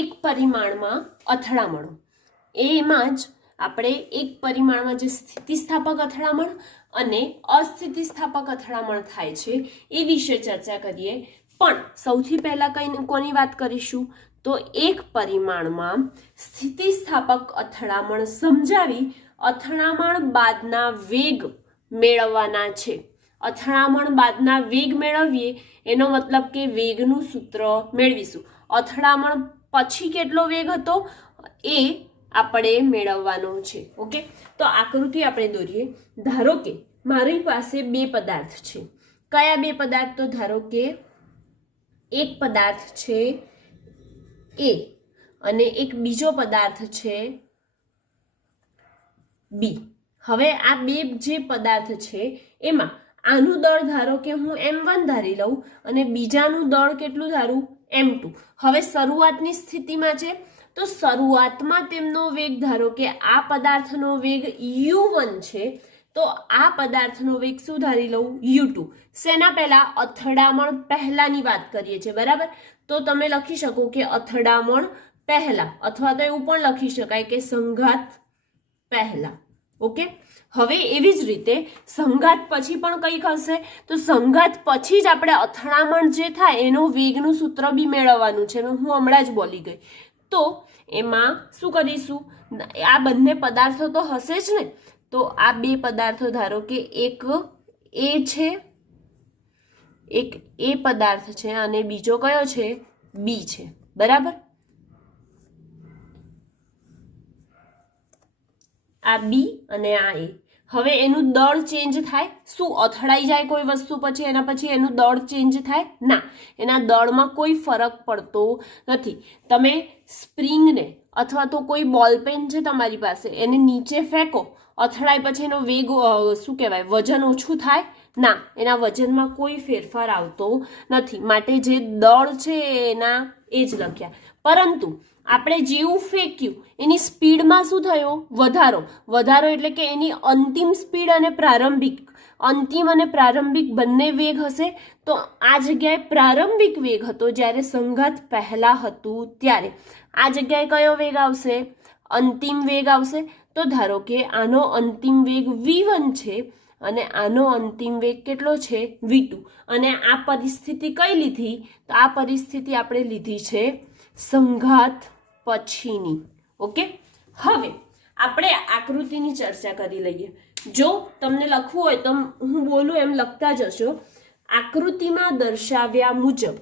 એક પરિમાણમાં અથડામણો, એમાં જ આપણે એક પરિમાણમાં જે સ્થિતિસ્થાપક અથડામણ અને અસ્થિતિસ્થાપક અથડામણ થાય છે એ વિશે ચર્ચા કરીએ. પણ સૌથી પહેલા કોની વાત કરીશું તો એક પરિમાણમાં સ્થિતિસ્થાપક અથડામણ સમજાવી અથડામણ બાદના વેગ મેળવવાના છે. અથડામણ બાદના વેગ મેળવીએ એનો મતલબ કે વેગનું સૂત્ર મેળવીશું. અથડામણ પછી કેટલો વેગ હતો એ આપણે મેળવવાનો છે. ઓકે, તો આકૃતિ આપણે દોરીએ. ધારો કે મારી પાસે બે પદાર્થ છે. કયા બે પદાર્થ? તો ધારો કે એક પદાર્થ છે એ અને એક બીજો પદાર્થ છે બી. હવે આ બે જે પદાર્થ છે એમાં આનું દળ ધારો કે હું m1 ધારી લઉં અને બીજાનું દળ કેટલું ધારું? m2. હવે શરૂઆતની સ્થિતિમાં છે તો શરૂઆતમાં તેમનો વેગ ધારો કે આ પદાર્થનો વેગ u1 છે તો આ પદાર્થનો વેગ શું ધારી લઉં? u2. શેના પહેલા? અથડામણ પહેલાની વાત કરીએ છીએ, બરાબર? તો તમે લખી શકો કે અથડામણ પહેલા, અથવા તો એવું પણ લખી શકાય કે સંઘાત પહેલા. ઓકે, હવે એવી જ રીતે સંઘાત પછી પણ કંઈક હશે તો સંઘાત પછી જ આપણે અથડામણ જે થાય એનો વેગનું સૂત્ર બી મેળવવાનું છે. હું હમણાં જ બોલી ગઈ. તો એમાં શું કરીશું? આ બંને પદાર્થો તો હશે જ ને. તો આ બે પદાર્થો ધારો કે એક એ છે, એક એ પદાર્થ છે અને બીજો કયો છે? બી છે, બરાબર? આ બી અને આ એ. હવે એનું દળ ચેન્જ થાય. શું અથડાઈ જાય કોઈ વસ્તુ પછી એના પછી એનું દળ ચેન્જ થાય? ના, એના દળમાં કોઈ ફરક પડતો નથી. તમે સ્પ્રિંગને અથવા તો કોઈ બોલપેન છે તમારી પાસે, એને નીચે ફેંકો, અથડાય પછી એનો વેગ શું કહેવાય, વજન ઓછું થાય? ના, એના વજનમાં કોઈ ફેરફાર આવતો નથી. માટે જે દળ છે એના એ જ લખ્યા. પરંતુ આપણે જેવું ફેંક્યું એની સ્પીડમાં શું થયો? વધારો. વધારો એટલે કે એની અંતિમ સ્પીડ અને પ્રારંભિક, અંતિમ અને પ્રારંભિક બંને વેગ હશે. તો આ જગ્યાએ પ્રારંભિક વેગ હતો જ્યારે સંઘાત પહેલા હતું ત્યારે. આ જગ્યાએ કયો વેગ આવશે? અંતિમ વેગ આવશે. તો ધારો કે આનો અંતિમ વેગ v1 છે અને આનો અંતિમ વેગ કેટલો છે? v2. અને આ પરિસ્થિતિ કઈ લીધી? તો આ પરિસ્થિતિ આપણે લીધી છે સંઘાત પછીની. ઓકે, હવે આપણે આકૃતિની ચર્ચા કરી લઈએ. જો તમને લખવું હોય તો હું બોલું એમ લખતા જશો. આકૃતિમાં દર્શાવ્યા મુજબ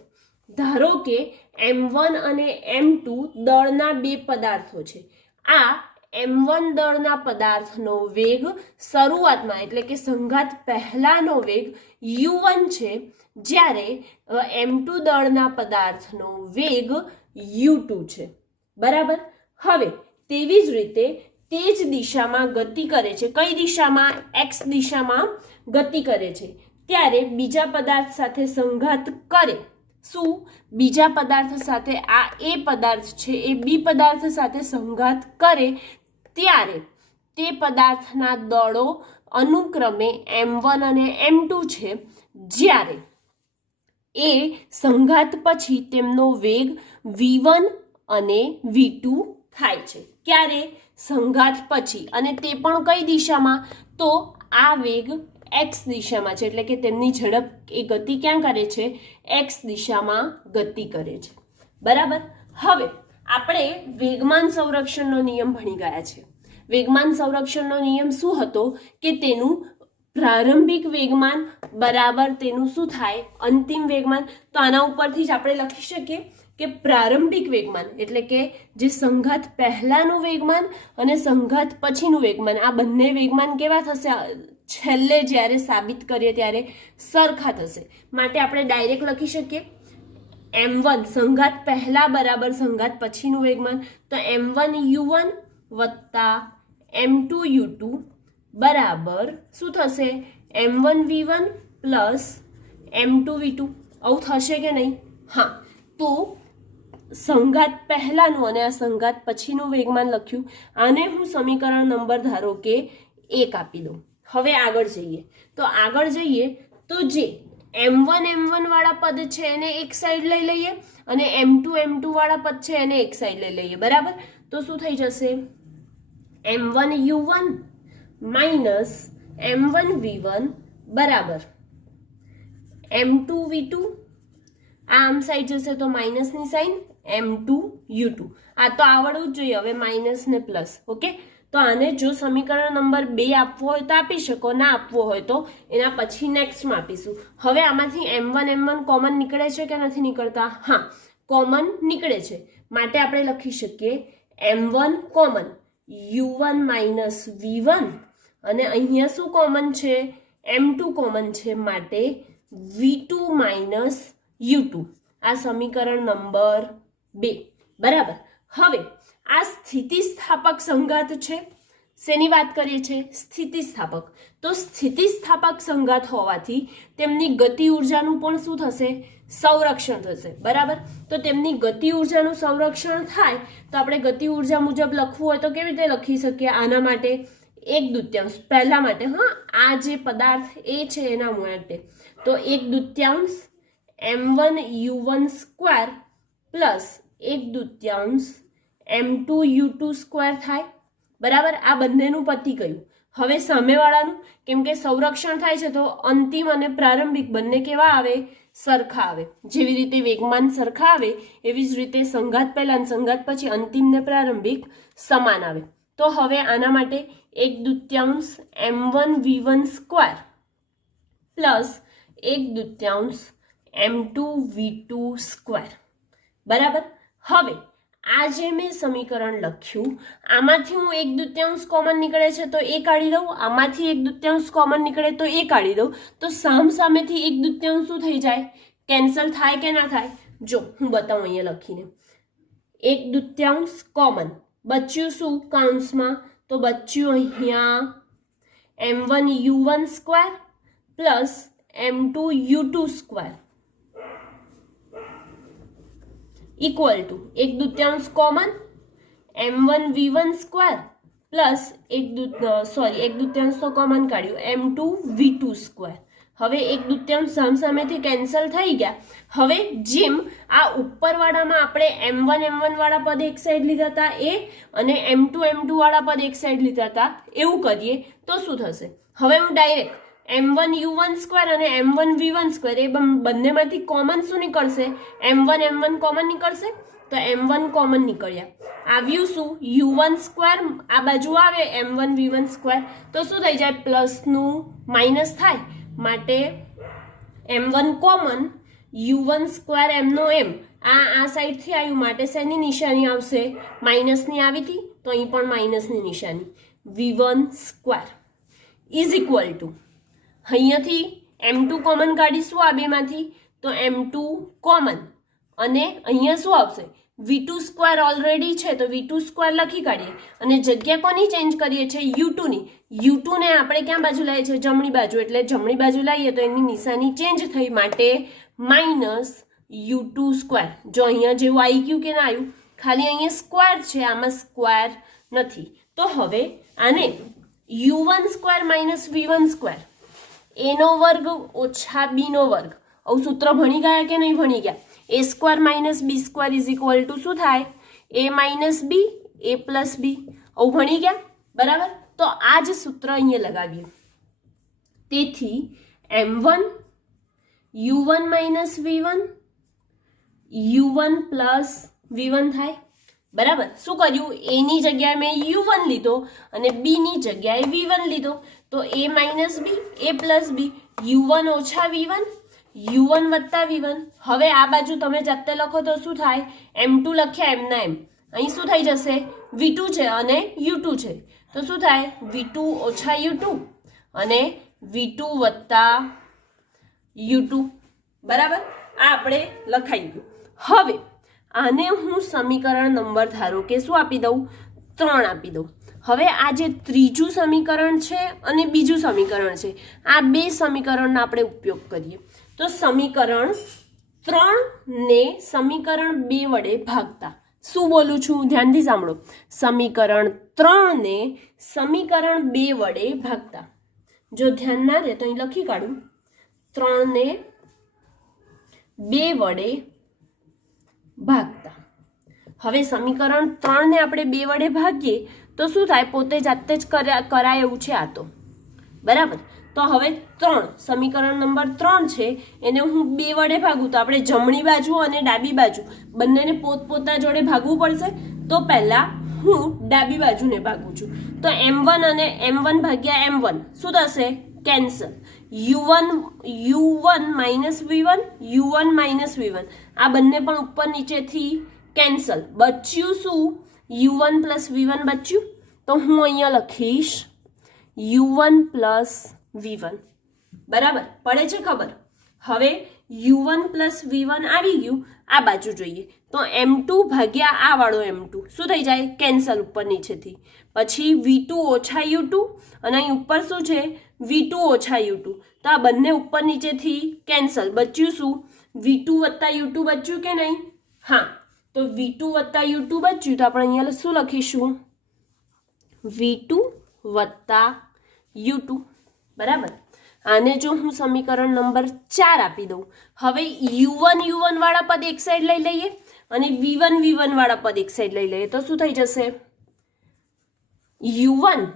ધારો કે m1 અને m2 દળના બે પદાર્થો છે. આ m1 દળના પદાર્થનો વેગ શરૂઆતમાં એટલે કે સંઘાત પહેલાનો વેગ u1 છે, જ્યારે m2 દળના પદાર્થનો વેગ u2 છે, બરાબર? હવે તેવી જ રીતે તે જ દિશામાં ગતિ કરે છે. કઈ દિશામાં? x દિશામાં ગતિ કરે છે. ત્યારે બીજા પદાર્થ સાથે સંઘાત કરે. શું? બીજા પદાર્થ સાથે આ એ પદાર્થ છે એ બી પદાર્થ સાથે સંઘાત કરે ત્યારે તે પદાર્થના દળો અનુક્રમે m1 અને m2 છે, જ્યારે એ સંઘાત પછી તેમનો વેગ v1 અને v2 થાય છે. ક્યારે? સંઘાત પછી. અને તે પણ કઈ દિશામાં? તો આ વેગ x દિશામાં છે, એટલે કે તેમની ઝડપ એ ગતિ ક્યાં કરે છે? x દિશામાં ગતિ કરે છે, બરાબર? હવે આપણે વેગમાન સંરક્ષણનો નિયમ ભણી ગયા છે. વેગમાન સંરક્ષણનો નિયમ શું હતો? કે તેનું પ્રારંભિક વેગમાન બરાબર તેનું શું થાય? અંતિમ વેગમાન. તો આના ઉપરથી જ આપણે લખી શકીએ કે પ્રારંભિક વેગમાન એટલે કે જે સંઘાત પહેલાનું વેગમાન અને સંઘાત પછીનું વેગમાન, આ બંને વેગમાન કેવા થશે? છેલ્લે જ્યારે સાબિત કરીએ ત્યારે સરખા થશે. માટે આપણે ડાયરેક્ટ લખી શકીએ m1 સંઘાત પહેલા બરાબર સંઘાત પછીનું વેગમાન. તો m1 u1 વત્તા m2 u2 બરાબર શું થશે? m1 v1 plus m2 v2. આવું થશે કે નહીં? હા. તો સંઘાત પહેલાનું અને આ સંઘાત પછીનું વેગમાન લખ્યું. આને હું સમીકરણ નંબર ધારો કે 1 આપી દઉં. હવે આગળ જઈએ તો જે m1 વાળા પદ છે એને એક સાઈડ લઈ લઈએ અને m2 વાળા પદ છે એને એક સાઈડ લઈ લઈએ, બરાબર. તો શું થઈ જશે? m1u1 માઇનસ m1v1 બરાબર m2v2, આમ સાઈડ જશે તો માઇનસની સાઈન m2u2. આ તો આવડવું જ જોઈએ હવે, માઇનસ ને પ્લસ. ઓકે, તો આને જો સમીકરણ નંબર 2 આપવો હોય તો આપી શકો, ના આપવો હોય તો એના પછી નેક્સ્ટમાં આપીશું. હવે આમાંથી m1 કોમન નીકળે છે કે નથી નીકળતા? હા, કોમન નીકળે છે, માટે આપણે લખી શકીએ m1 common u1 minus v1 અને અહીંયા શું કોમન છે? m2 કોમન છે, માટે v2 માઇનસ u2. આ સમીકરણ નંબર 2, બરાબર. હવે આ સ્થિતિસ્થાપક સંઘાત છે. શેની વાત કરીએ છીએ? સ્થિતિસ્થાપક. તો સ્થિતિસ્થાપક સંઘાત હોવાથી તેમની ગતિ ઉર્જાનું પણ શું થશે? સંરક્ષણ થશે, બરાબર. તો તેમની ગતિ ઉર્જાનું સંરક્ષણ થાય તો આપણે ગતિ ઉર્જા મુજબ લખવું હોય તો કેવી રીતે લખી શકીએ? આના માટે 1/2 પહેલા માટે, હા, આ જે પદાર્થ એ છે એના માટે તો 1/2 m1u1 square plus 1/2 m2u2 square થાય, બરાબર. આ બંનેનું પતી ગયું. હવે સામેવાળાનું, કેમ કે સંરક્ષણ થાય છે તો અંતિમ અને પ્રારંભિક બંને કેવા આવે? સરખા આવે. જેવી રીતે વેગમાન સરખા આવે એવી જ રીતે સંઘાત પહેલા અને સંઘાત પછી અંતિમ ને પ્રારંભિક સમાન આવે. તો હવે આના માટે 1/2 m1v1 square plus 1/2 m2v2 square, બરાબર. હવે આ જે મેં સમીકરણ લખ્યું આમાંથી હું 1/2 કોમન નીકળે છે તો એ કાઢી દઉં, આમાંથી 1/2 કોમન નીકળે તો એ કાઢી દઉં. તો સામસામેથી 1/2 શું થઈ જાય? કેન્સલ થાય કે ના થાય? જો હું બતાવું અહીંયા લખીને, 1/2 કોમન, બચ્યું શું કાઉન્સમાં? તો બચ્યું અહીંયા m1u1 square plus m2u2 square equal to 1/2 common m1v1 square plus 1/2 તો કોમન કાઢ્યું m2v2 સ્ક્વેર. હવે 1/2 સામસામેથી કેન્સલ થઈ ગયા. હવે જેમ આ ઉપરવાળામાં આપણે m1 વાળા પદ એક સાઈડ લીધા હતા એ અને m2 વાળા પદ એક સાઈડ લીધા હતા એવું કરીએ તો શું થશે? હવે હું ડાયરેક્ટ m1u1 સ્ક્વેર અને m1v1 સ્ક્વેર એ બંનેમાંથી કોમન શું નીકળશે? m1 કોમન નીકળશે. તો m1 કોમન નીકળ્યા. આવ્યું શું? u1 સ્ક્વેર આ બાજુ આવે m1v1 સ્ક્વેર તો શું થઈ જાય? પ્લસનું માઇનસ થાય, માટે m1 કોમન u1 સ્ક્વેર એમનો એમ આ સાઈડથી આવ્યું માટે શેની નિશાની આવશે? માઇનસની આવી હતી તો અહીં પણ માઇનસની નિશાની. v1 square is equal to અહીંયાથી m2 કોમન કાઢીશું આ બેમાંથી તો m2 કોમન અને અહીંયા શું આવશે? v2 સ્ક્વેર ઓલરેડી છે તો v2 સ્ક્વેર લખી કાઢીએ અને જગ્યા કોની ચેન્જ કરીએ છીએ? u2 ની. u2 ને આપણે ક્યાં બાજુ લાવીએ છીએ? જમણી બાજુ. એટલે જમણી બાજુ લાવીએ તો એની નિશાની ચેન્જ થઈ, માટે માઇનસ u2 સ્ક્વેર. જો અહીંયા જેવું આવી ગયું કે ના આવ્યું? ખાલી અહીંયા સ્ક્વેર છે, આમાં સ્ક્વેર નથી. તો હવે આને u1 square minus v1 square a નો વર્ગ ઓછા b નો વર્ગ. આવું સૂત્ર ભણી ગયા કે નહીં ભણી ગયા? a square minus b square is equal to શું થાય? a minus b, a plus b. આવું ભણી ગયા, બરાબર. તો આ જ સૂત્ર અહીંયા લગાવીએ. તેથી m1 u1 minus v1 u1 plus v1 થાય, બરાબર. શું કર્યું? a ની જગ્યાએ મેં u1 લીધો અને b ની જગ્યાએ v1 લીધો તો a minus b, a plus b, u1 ઓછા v1, u1 વત્તા v1. હવે આ બાજુ તમે જાતે લખો તો શું થાય? m2 લખ્યા એમના એમ, અહીં શું થઈ જશે? v2 છે અને u2 છે તો શું થાય? v2 ઓછા u2 અને v2 વત્તા u2, બરાબર. આ આપણે લખાઈ ગયું. હવે આને હું સમીકરણ નંબર ધારો કે શું આપી દઉં? 3 આપી દઉં. હવે આ જે ત્રીજું સમીકરણ છે અને બીજું સમીકરણ છે આ બે સમીકરણનો આપણે ઉપયોગ કરીએ તો સમીકરણ 3 ને સમીકરણ 2 વડે ભાગતા. શું બોલું છું? ધ્યાનથી સાંભળો. સમીકરણ 3 ને સમીકરણ 2 વડે ભાગતા. જો ધ્યાન ના રહે તો અહીં લખી કાઢું. 3 ને 2 વડે ભાગતા. હવે સમીકરણ 3 ને આપણે 2 વડે ભાગીએ તો શું થાય? પોતે જાતે જ કરાય એવું છે આ તો, બરાબર. તો હવે 3 સમીકરણ નંબર 3 છે એને હું 2 વડે ભાગું તો આપણે જમણી બાજુ અને ડાબી બાજુ બંનેને પોતપોતા જોડે ભાગવું પડશે. તો પહેલા હું ડાબી બાજુને ભાગું છું. તો m1 અને m1 ભાગ્યા m1 શું થશે? Cancel. u1 minus v1 u1 minus v1 આ બંને પણ ઉપર નીચેથી કેન્સલ. બચ્યું શું? u1 plus v1 બચ્યું. તો હું અહીંયા લખીશ u1 પ્લસ v1. બરાબર પડે છે ખબર? હવે u1 પ્લસ v1 આવી ગયું. આ બાજુ જોઈએ તો m2 ભાગ્યા આ વાળો m2 શું થઈ જાય? કેન્સલ ઉપર નીચેથી. પછી v2 ઓછા u2 અને અહીં ઉપર શું છે? v2 ઓછા u2. તો આ બંને ઉપર નીચેથી કેન્સલ. બચ્યું શું? v2 વત્તા u2 બચ્યું કે નહીં? હા, તો v2 વત્તા u2 બચ્યું તો આપણે અહીંયા શું લખીશું? v2 વત્તા u2. બરાબર. આને જો હું સમીકરણ નંબર 4 આપી દઉં. હવે u1 વાળા પદ એક સાઈડ લઈ લઈએ અને v1 વાળા પદ એક સાઈડ લઈ લઈએ તો શું થઈ જશે? u1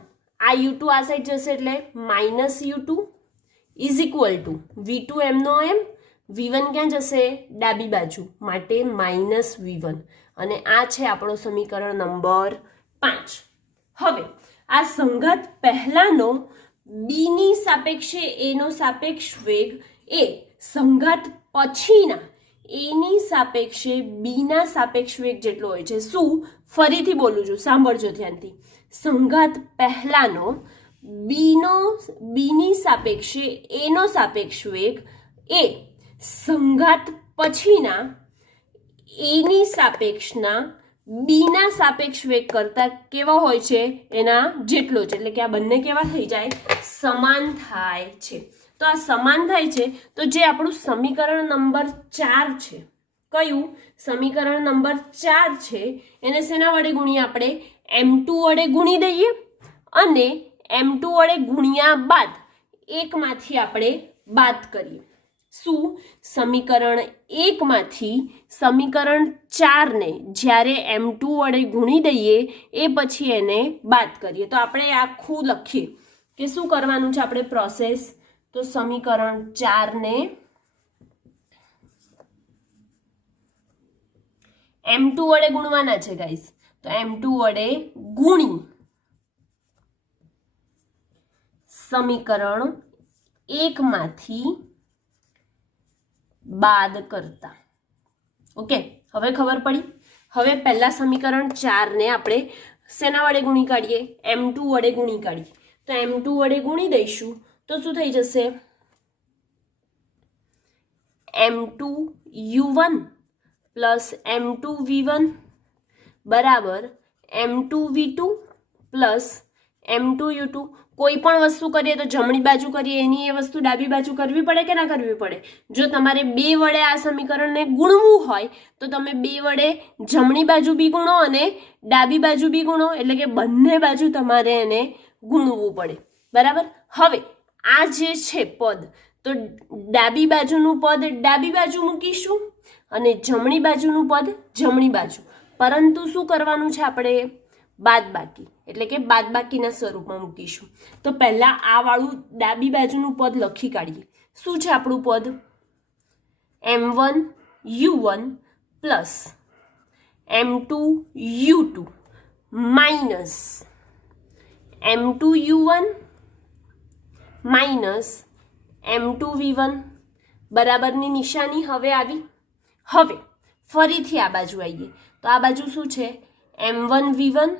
આ u2 આ સાઈડ જશે એટલે minus u2 is equal to v2 એમનો એમ, v1 ક્યાં જશે? ડાબી બાજુ, માટે માઇનસ v1. અને આ છે આપણો સમીકરણ નંબર 5. હવે આ સંઘાત પહેલાનો બીની સાપેક્ષે એનો સાપેક્ષ વેગ એ સંઘાત પછીના એની સાપેક્ષે બીના સાપેક્ષ વેગ જેટલો હોય છે. શું? ફરીથી બોલું છું, સાંભળજો ધ્યાનથી. સંઘાત પહેલાનો બીની સાપેક્ષે એનો સાપેક્ષ વેગ એ સંઘાત પછીના એની સાપેક્ષના બીના સાપેક્ષ વેગ કરતા કેવા હોય છે? એના જેટલો છે. એટલે કે આ બંને કેવા થઈ જાય? સમાન થાય છે. તો આ સમાન થાય છે તો જે આપણું સમીકરણ નંબર 4 છે, કયું સમીકરણ નંબર 4 છે એને શેના વડે ગુણીએ? આપણે m2 વડે ગુણી દઈએ અને m2 વડે ગુણ્યા બાદ એકમાંથી આપણે બાદ કરીએ. શું? સમીકરણ 1 માંથી સમીકરણ 4 ને જ્યારે m2 વડે ગુણી દઈએ એ પછી એને બાદ કરીએ. તો આપણે આખું લખીએ કે શું કરવાનું છે આપણે પ્રોસેસ. તો સમીકરણ 4 ને m2 વડે ગુણવાના છે ગાઈસ. તો m2 વડે ગુણી સમીકરણ 1 માંથી બાદ કરતા. ઓકે, હવે ખબર પડી. હવે પહેલા સમીકરણ 4 ને આપણે શેના વડે ગુણી કાઢીએ? m2 વડે ગુણી કાઢીએ. તો m2 વડે ગુણી દઈશું તો શું થઈ જશે? m2 u1 plus m2 v1 બરાબર m2 v2 plus m2 u2. કોઈ પણ વસ્તુ કરીએ તો જમણી બાજુ કરીએ એની એ વસ્તુ ડાબી બાજુ કરવી પડે કે ના કરવી પડે? જો તમારે 2 વડે આ સમીકરણને ગુણવું હોય તો તમે 2 વડે જમણી બાજુ બી ગુણો અને ડાબી બાજુ બી ગુણો. એટલે કે બંને બાજુ તમારે એને ગુણવું પડે. બરાબર. હવે આ જે છે પદ, તો ડાબી બાજુનું પદ ડાબી બાજુ મૂકીશું અને જમણી બાજુનું પદ જમણી બાજુ. પરંતુ શું કરવાનું છે આપણે? બાદબાકી, એટલે કે બાદબાકીના સ્વરૂપમાં મૂકીશું. તો પહેલા આ વાળું ડાબી બાજુનું પદ લખી કાઢીએ. શું છે આપણું પદ? m1 u1 plus m2 u2 minus m2 u1 minus m2 v1 બરાબરની નિશાની હવે આવી. હવે ફરીથી આ બાજુ આવીએ તો આ બાજુ શું છે? m1 v1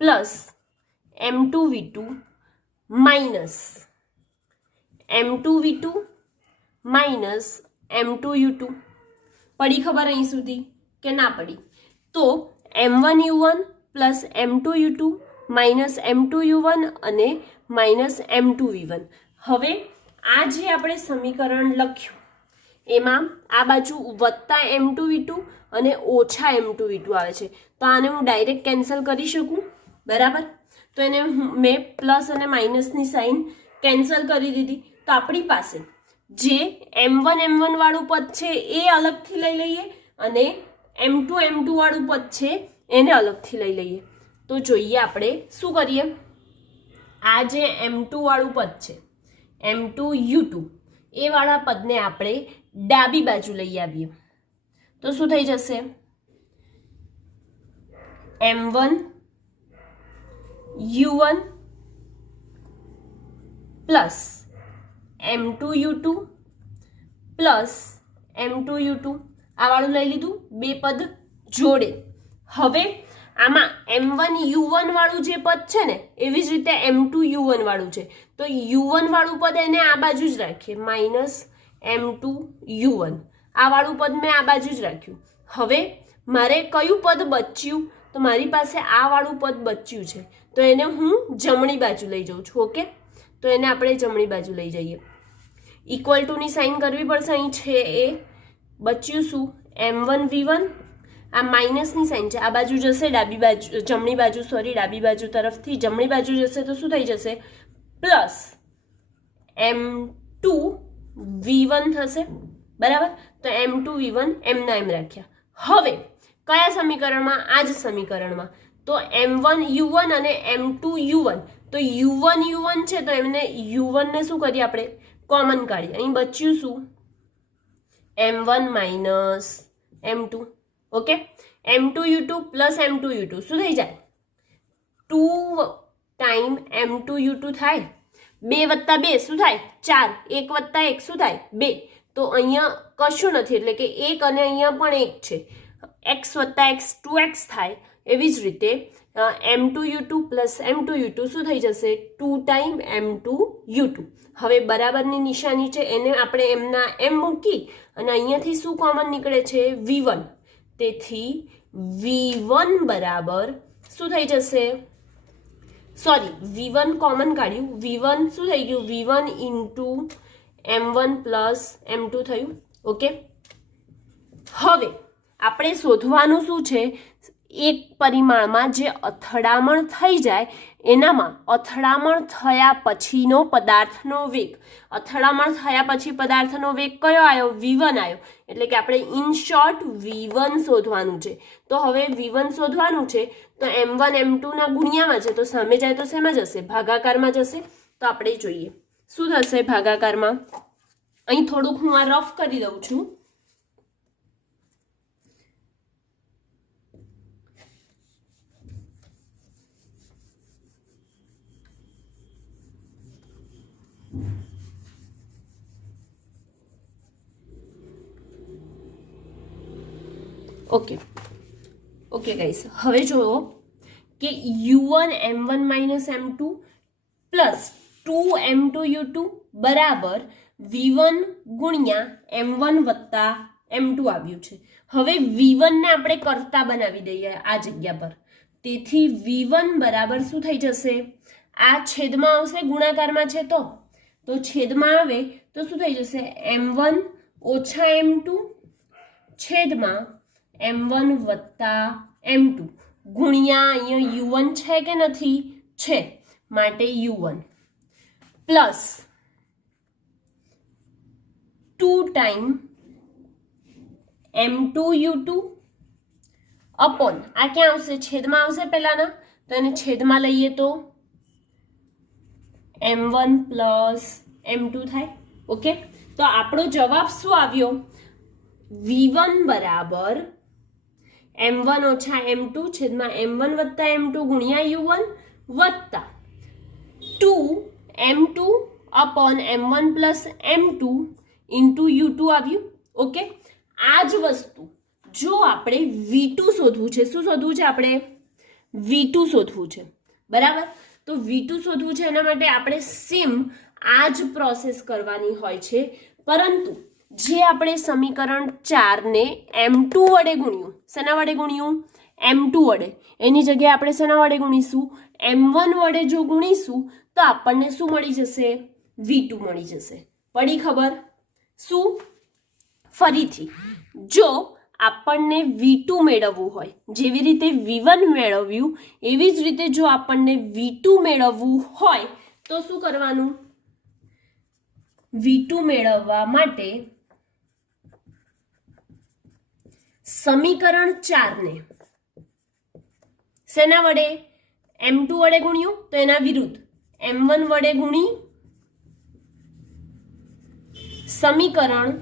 plus m2 v2 minus m2 v2 minus m2 u2. પડી ખબર અહીં સુધી કે ના પડી? તો m1 u1 plus m2 u2 minus m2 u1 અને માઇનસ m2 v1. હવે આ જે આપણે સમીકરણ લખ્યું એમાં આ બાજુ વત્તા m2 v2 અને ઓછા m2 v2 આવે છે. તો આને હું ડાયરેક્ટ કેન્સલ કરી શકું. બરાબર. તો એને મેં પ્લસ અને માઇનસની સાઇન કેન્સલ કરી દીધી. તો આપણી પાસે જે m1 વાળું પદ છે એ અલગથી લઈ લઈએ અને m2 વાળું પદ છે એને અલગથી લઈ લઈએ. તો જોઈએ આપણે શું કરીએ. આ જે m2 વાળું પદ છે m2u2 એ વાળા પદને આપણે ડાબી બાજુ લઈ આવીએ તો શું થઈ જશે m1u1 plus m2u2 plus m2u2 આ વાળું લઈ લીધું, બે પદ જોડે. હવે આમાં m1u1 વાળું જે પદ છે ને એવી જ રીતે m2u1 વાળું છે તો u1 વાળું પદ એને આ બાજુ જ રાખીએ માઇનસ m2u1 આ વાળું પદ મેં આ બાજુ જ રાખ્યું. હવે મારે કયું પદ બચ્યું તો મારી પાસે આ વાળું પદ બચ્યું છે તો એને હું જમણી બાજુ લઈ જાઉં છું. ઓકે, તો એને આપણે જમણી બાજુ લઈ જઈએ. ઇક્વલ ટુની સાઇન કરવી પડશે. અહીં છે એ બચ્યું શું m1v1 આ માઇનસની સાઇન છે આ બાજુ જશે ડાબી બાજુ જમણી બાજુ ડાબી બાજુ તરફથી જમણી બાજુ જશે તો શું થઈ જશે પ્લસ m2v1 થશે. બરાબર, તો m2v1 એમના એમ રાખ્યા. હવે કયા સમીકરણમાં? આ જ સમીકરણમાં. તો m1u1 અને m2u1 તો u1 છે તો એમને u1 ને શું કરીએ આપણે કોમન કાઢીએ. અહીં બચ્યું શું m1 minus m2. Okay, m2u2 plus m2u2 શું થઈ જાય 2 ટાઈમ m2u2 થાય. 2 વત્તા 2 શું થાય 4. 1 વત્તા 1 શું થાય 2. તો અહીંયા કશું નથી એટલે કે 1 અને અહીંયા પણ 1 છે. x વત્તા x 2x થાય. એવી જ રીતે m2u2 પ્લસ m2u2 શું થઈ જશે 2 ટાઈમ m2u2. હવે બરાબરની નિશાની છે એને આપણે એમના એમ મૂકી અને અહીંયાથી શું કોમન નીકળે છે v1. તેથી v1 બરાબર શું થઈ જશે સોરી v1 કોમન કાઢ્યું v1 શું થઈ ગયું v1 into m1 plus m2 થયું. ઓકે, હવે આપણે શોધવાનું શું છે એક પરિમાણમાં જે અથડામણ થઈ જાય એનામાં અથડામણ થયા પછીનો પદાર્થનો વેગ. અથડામણ થયા પછી પદાર્થનો વેગ કયો આવ્યો v1 આવ્યો એટલે કે આપણે ઇન શોર્ટ v1 શોધવાનું છે. તો હવે v1 શોધવાનું છે તો m1 m2 ના ગુણ્યામાં છે તો સામે જાય તો શેમાં જશે ભાગાકારમાં જશે. તો આપણે જોઈએ શું થશે ભાગાકારમાં. અહીં થોડુંક હું આ રફ કરી દઉં છું. ઓકે ગાઈસ, હવે જુઓ કે u1 m1 minus m2 plus 2m2u2 બરાબર v1 ગુણ્યા m1 વત્તા m2 આવ્યું છે. હવે v1 ને આપણે કરતા બનાવી દઈએ આ જગ્યા પર. તેથી v1 બરાબર શું થઈ જશે આ છેદમાં આવશે ગુણાકારમાં છે તો છેદમાં આવે તો શું થઈ જશે m1 ઓછા m2 છેદમાં m1 વત્તા m2 ગુણ્યા અહીંયા u1 છે કે નથી છે માટે u1 plus 2 time m2u2 upon આ ક્યાં આવશે છેદમાં આવશે પહેલાના તો એને છેદમાં લઈએ તો m1 પ્લસ m2 થાય. ઓકે, તો આપણો જવાબ શું આવ્યો v1 બરાબર m1 ઓછા m2 છેદમાં m1 વત્તા m2 ગુણ્યા u1 વત્તા 2m2 upon m1 plus m2 into u2 આવ્યું. ઓકે, આ જ વસ્તુ જો આપણે v2 શોધવું છે શું શોધવું છે આપણે v2 શોધવું છે. બરાબર, તો v2 શોધવું છે એના માટે આપણે સેમ આ જ પ્રોસેસ કરવાની હોય છે. પરંતુ જે આપણે સમીકરણ 4 ને m2 વડે ગુણ્યું શેના વડે ગુણ્યું m2 વડે એની જગ્યાએ આપણે શેના વડે ગુણીશું m1 વડે જો ગુણીશું તો આપણને શું મળી જશે v2 મળી જશે. પડી ખબર? શું ફરીથી જો આપણને v2 મેળવવું હોય જેવી રીતે v1 મેળવ્યું એવી જ રીતે જો આપણને v2 મેળવવું હોય તો શું કરવાનું V2 મેળવવા માટે સમીકરણ 4 ને શેના વડે M2 વડે ગુણ્યું તો એના વિરુદ્ધ M1 વડે ગુણી સમીકરણ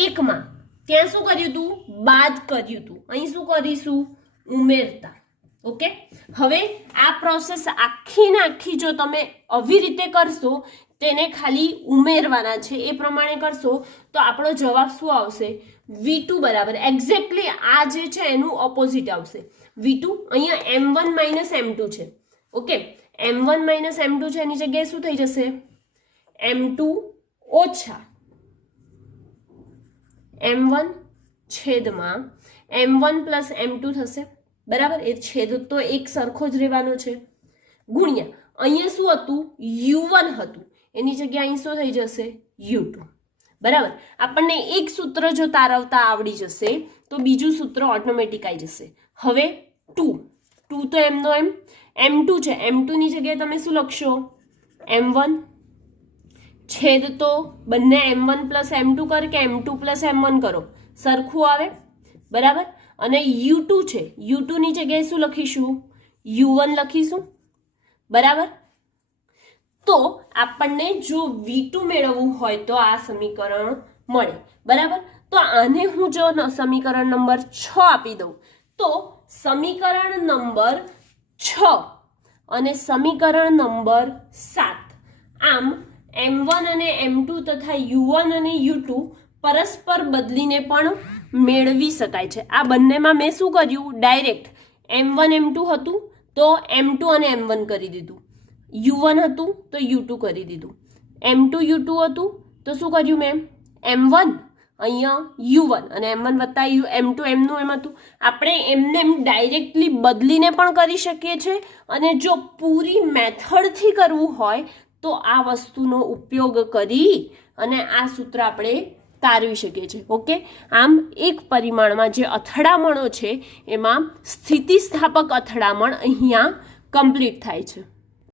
1 માં ત્યાં શું કર્યું હતું બાદ કર્યું હતું અહીં શું કરીશું ઉમેરતા ઓકે હવે આ પ્રોસેસ આખી ને આખી જો તમે આવી રીતે કરશો તેને ખાલી ઉમેરવાના છે એ પ્રમાણે કરશો તો આપણો જવાબ શું આવશે V2 બરાબર એક્ઝેક્ટલી આ જે છે એનું ઓપોઝિટ આવશે V2 અહીંયા M1 M2 છે ઓકે M1 M2 છે એની જગ્યાએ શું થઈ જશે M2 ઓછા M1 છેદમાં M1 પ્લસ M2 થશે બરાબર એ છેદ તો એક સરખો જ રહેવાનો છે ગુણ્યા અહીંયા શું હતું U1 હતું એની જગ્યાએ અહીં શું થઈ જશે U2 બરાબર આપણને એક સૂત્ર જો તારવતા આવડી જશે તો બીજું સૂત્ર ઓટોમેટિક આવી જશે હવે 2 તો એમનો એમ M2 છે M2 ની જગ્યાએ તમે શું લખશો M1 છેદ તો બંને M1 પ્લસ M2 કર કે M2 પ્લસ M1 કરો સરખું આવે બરાબર અને U2 છે U2 ની જગ્યાએ શું લખીશું U1 લખીશું બરાબર તો આપણને જો V2 મેળવવું હોય તો આ સમીકરણ મળે બરાબર તો આને હું જો સમીકરણ નંબર 6 આપી દઉં તો સમીકરણ નંબર 6 અને સમીકરણ નંબર 7 આમ M1 અને M2 તથા U1 અને U2 પરસ્પર બદલીને પણ મેળવી શકાય છે આ બંનેમાં મેં શું કર્યું ડાયરેક્ટ M1 M2 હતું તો M2 અને M1 કરી દીધું U1 હતું તો U2 કરી દીધું M2 U2 હતું તો શું કર્યું મેં M1 અહીંયા U1 અને M1 વત્તા M2 એમનું એમ હતું આપણે એમને ડાયરેક્ટલી બદલીને પણ કરી શકીએ છીએ અને જો પૂરી મેથડથી કરવું હોય તો આ વસ્તુનો ઉપયોગ કરી અને આ સૂત્ર આપણે તારવી શકીએ છીએ ઓકે આમ એક પરિમાણમાં જે અથડામણો છે એમાં સ્થિતિસ્થાપક અથડામણ અહીંયા કમ્પ્લીટ થાય છે